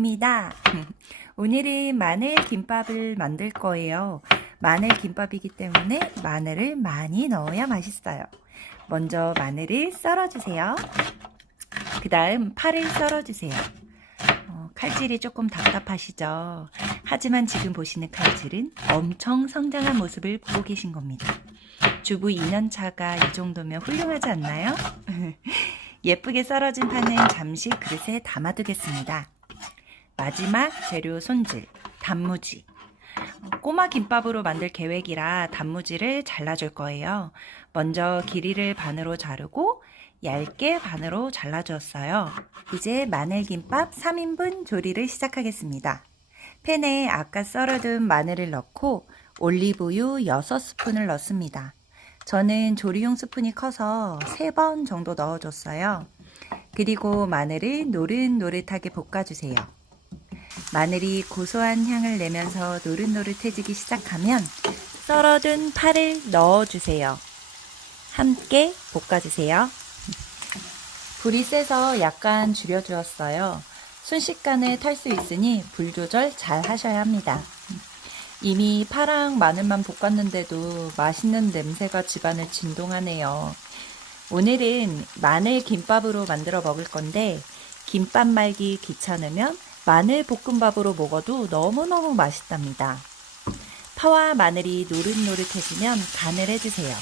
입니다. 오늘은 마늘 김밥을 만들 거예요. 마늘 김밥이기 때문에 마늘을 많이 넣어야 맛있어요. 먼저 마늘을 썰어주세요. 그 다음 파를 썰어주세요. 칼질이 조금 답답하시죠? 하지만 지금 보시는 칼질은 엄청 성장한 모습을 보고 계신 겁니다. 주부 2년차가 이 정도면 훌륭하지 않나요? 예쁘게 썰어진 파는 잠시 그릇에 담아두겠습니다. 마지막 재료 손질, 단무지. 꼬마 김밥으로 만들 계획이라 단무지를 잘라줄 거예요. 먼저 길이를 반으로 자르고 얇게 반으로 잘라주었어요. 이제 마늘김밥 3인분 조리를 시작하겠습니다. 팬에 아까 썰어둔 마늘을 넣고 올리브유 6스푼을 넣습니다. 저는 조리용 스푼이 커서 3번 정도 넣어줬어요. 그리고 마늘을 노릇노릇하게 볶아주세요. 마늘이 고소한 향을 내면서 노릇노릇해지기 시작하면 썰어둔 파를 넣어주세요. 함께 볶아주세요. 불이 세서 약간 줄여주었어요. 순식간에 탈 수 있으니 불 조절 잘 하셔야 합니다. 이미 파랑 마늘만 볶았는데도 맛있는 냄새가 집안을 진동하네요. 오늘은 마늘 김밥으로 만들어 먹을 건데 김밥 말기 귀찮으면 마늘 볶음밥으로 먹어도 너무너무 맛있답니다. 파와 마늘이 노릇노릇해지면 간을 해주세요.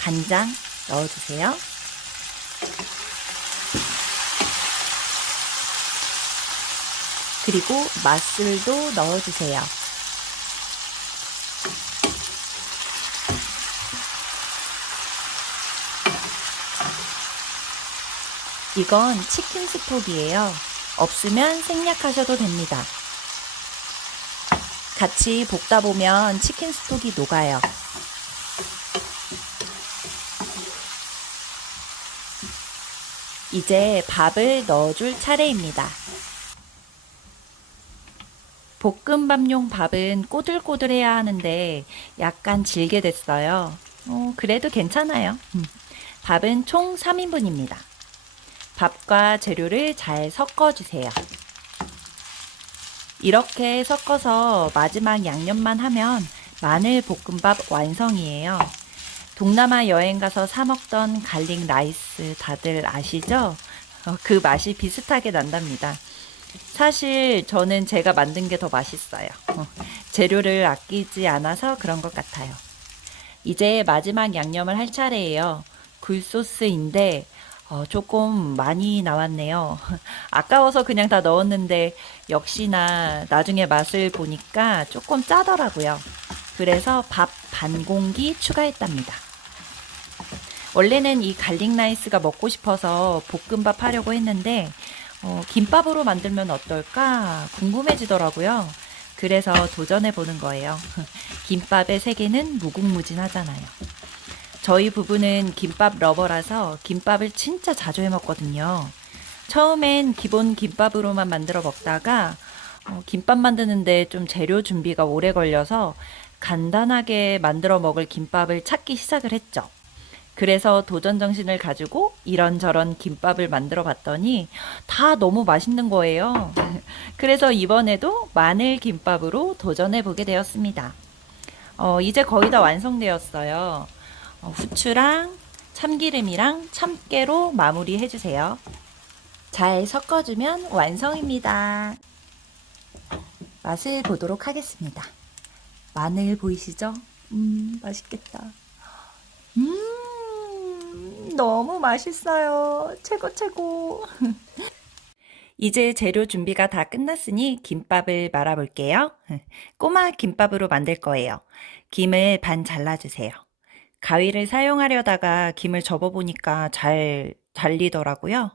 간장 넣어주세요. 그리고 맛술도 넣어주세요. 이건 치킨 스톡이에요. 없으면 생략하셔도 됩니다. 같이 볶다 보면 치킨 스톡이 녹아요. 이제 밥을 넣어줄 차례입니다. 볶음밥용 밥은 꼬들꼬들해야 하는데 약간 질게 됐어요. 그래도 괜찮아요. 밥은 총 3인분입니다. 밥과 재료를 잘 섞어주세요. 이렇게 섞어서 마지막 양념만 하면 마늘 볶음밥 완성이에요. 동남아 여행 가서 사 먹던 갈릭 라이스 다들 아시죠? 그 맛이 비슷하게 난답니다. 사실 저는 제가 만든 게 더 맛있어요. 재료를 아끼지 않아서 그런 것 같아요. 이제 마지막 양념을 할 차례예요. 굴소스인데 조금 많이 나왔네요. 아까워서 그냥 다 넣었는데 역시나 나중에 맛을 보니까 조금 짜더라고요. 그래서 밥 반 공기 추가했답니다. 원래는 이 갈릭 라이스가 먹고 싶어서 볶음밥 하려고 했는데 김밥으로 만들면 어떨까 궁금해지더라고요. 그래서 도전해 보는 거예요. 김밥의 세계는 무궁무진하잖아요. 저희 부부는 김밥 러버라서 김밥을 진짜 자주 해 먹거든요. 처음엔 기본 김밥으로만 만들어 먹다가 김밥 만드는데 좀 재료 준비가 오래 걸려서 간단하게 만들어 먹을 김밥을 찾기 시작을 했죠. 그래서 도전 정신을 가지고 이런저런 김밥을 만들어 봤더니 다 너무 맛있는 거예요. 그래서 이번에도 마늘 김밥으로 도전해 보게 되었습니다. 이제 거의 다 완성되었어요. 후추랑 참기름이랑 참깨로 마무리 해주세요. 잘 섞어주면 완성입니다. 맛을 보도록 하겠습니다. 마늘 보이시죠? 맛있겠다. 너무 맛있어요. 최고 최고. 이제 재료 준비가 다 끝났으니 김밥을 말아 볼게요. 꼬마 김밥으로 만들 거예요. 김을 반 잘라주세요. 가위를 사용하려다가 김을 접어보니까 잘 잘리더라고요.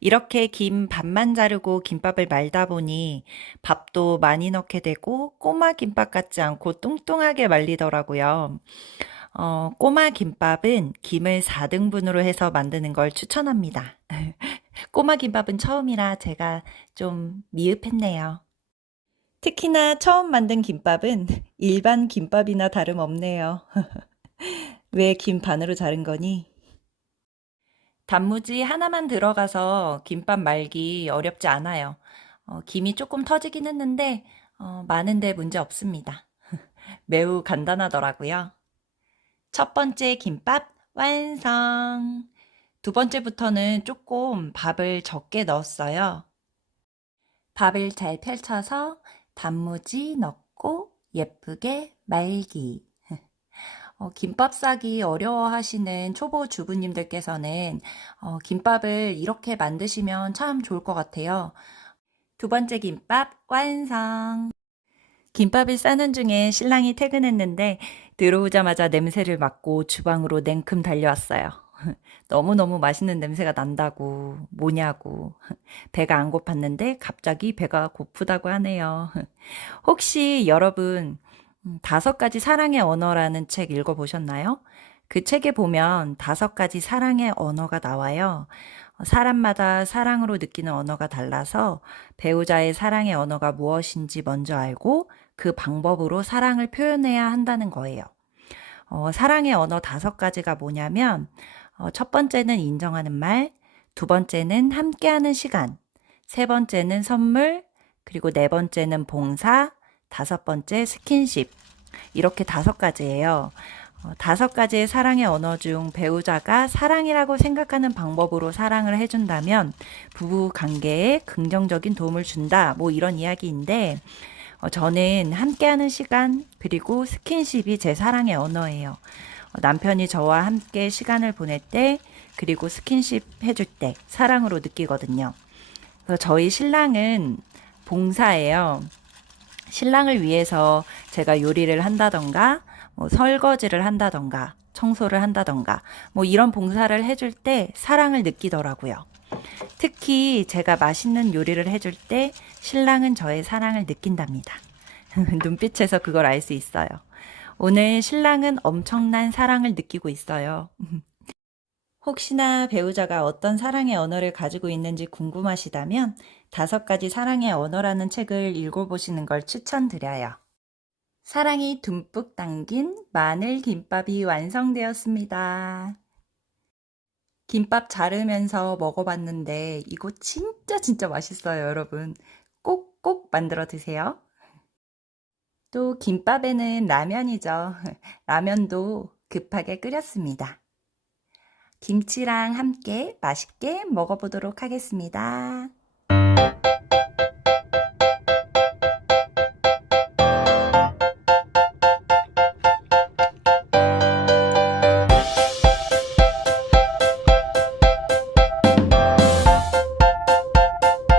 이렇게 김 반만 자르고 김밥을 말다 보니 밥도 많이 넣게 되고 꼬마 김밥 같지 않고 뚱뚱하게 말리더라고요. 꼬마 김밥은 김을 4등분으로 해서 만드는 걸 추천합니다. 꼬마 김밥은 처음이라 제가 좀 미흡했네요. 특히나 처음 만든 김밥은 일반 김밥이나 다름없네요. 왜 김 반으로 자른 거니? 단무지 하나만 들어가서 김밥 말기 어렵지 않아요. 김이 조금 터지긴 했는데 많은데 문제 없습니다. 매우 간단하더라고요. 첫 번째 김밥 완성! 두 번째부터는 조금 밥을 적게 넣었어요. 밥을 잘 펼쳐서 단무지 넣고 예쁘게 말기. 김밥 싸기 어려워하시는 초보 주부님들께서는 김밥을 이렇게 만드시면 참 좋을 것 같아요. 두 번째 김밥 완성! 김밥을 싸는 중에 신랑이 퇴근했는데 들어오자마자 냄새를 맡고 주방으로 냉큼 달려왔어요. 너무너무 맛있는 냄새가 난다고, 뭐냐고. 배가 안 고팠는데 갑자기 배가 고프다고 하네요. 혹시 여러분, 5가지 사랑의 언어라는 책 읽어보셨나요? 그 책에 보면 5가지 사랑의 언어가 나와요. 사람마다 사랑으로 느끼는 언어가 달라서 배우자의 사랑의 언어가 무엇인지 먼저 알고 그 방법으로 사랑을 표현해야 한다는 거예요. 사랑의 언어 5가지가 뭐냐면, 첫 번째는 인정하는 말, 두 번째는 함께하는 시간, 세 번째는 선물, 그리고 네 번째는 봉사, 5번째 스킨십. 이렇게 5가지예요. 5가지의 사랑의 언어 중 배우자가 사랑이라고 생각하는 방법으로 사랑을 해준다면 부부 관계에 긍정적인 도움을 준다. 뭐 이런 이야기인데, 저는 함께하는 시간 그리고 스킨십이 제 사랑의 언어예요. 남편이 저와 함께 시간을 보낼 때 그리고 스킨십 해줄 때 사랑으로 느끼거든요. 그래서 저희 신랑은 봉사예요. 신랑을 위해서 제가 요리를 한다던가 뭐 설거지를 한다던가 청소를 한다던가 뭐 이런 봉사를 해줄 때 사랑을 느끼더라고요. 특히 제가 맛있는 요리를 해줄 때 신랑은 저의 사랑을 느낀답니다. 눈빛에서 그걸 알 수 있어요. 오늘 신랑은 엄청난 사랑을 느끼고 있어요. 혹시나 배우자가 어떤 사랑의 언어를 가지고 있는지 궁금하시다면 5가지 사랑의 언어라는 책을 읽어보시는 걸 추천드려요. 사랑이 듬뿍 담긴 마늘 김밥이 완성되었습니다. 김밥 자르면서 먹어봤는데 이거 진짜 맛있어요, 여러분. 꼭꼭 만들어 드세요. 또 김밥에는 라면이죠. 라면도 급하게 끓였습니다. 김치랑 함께 맛있게 먹어보도록 하겠습니다.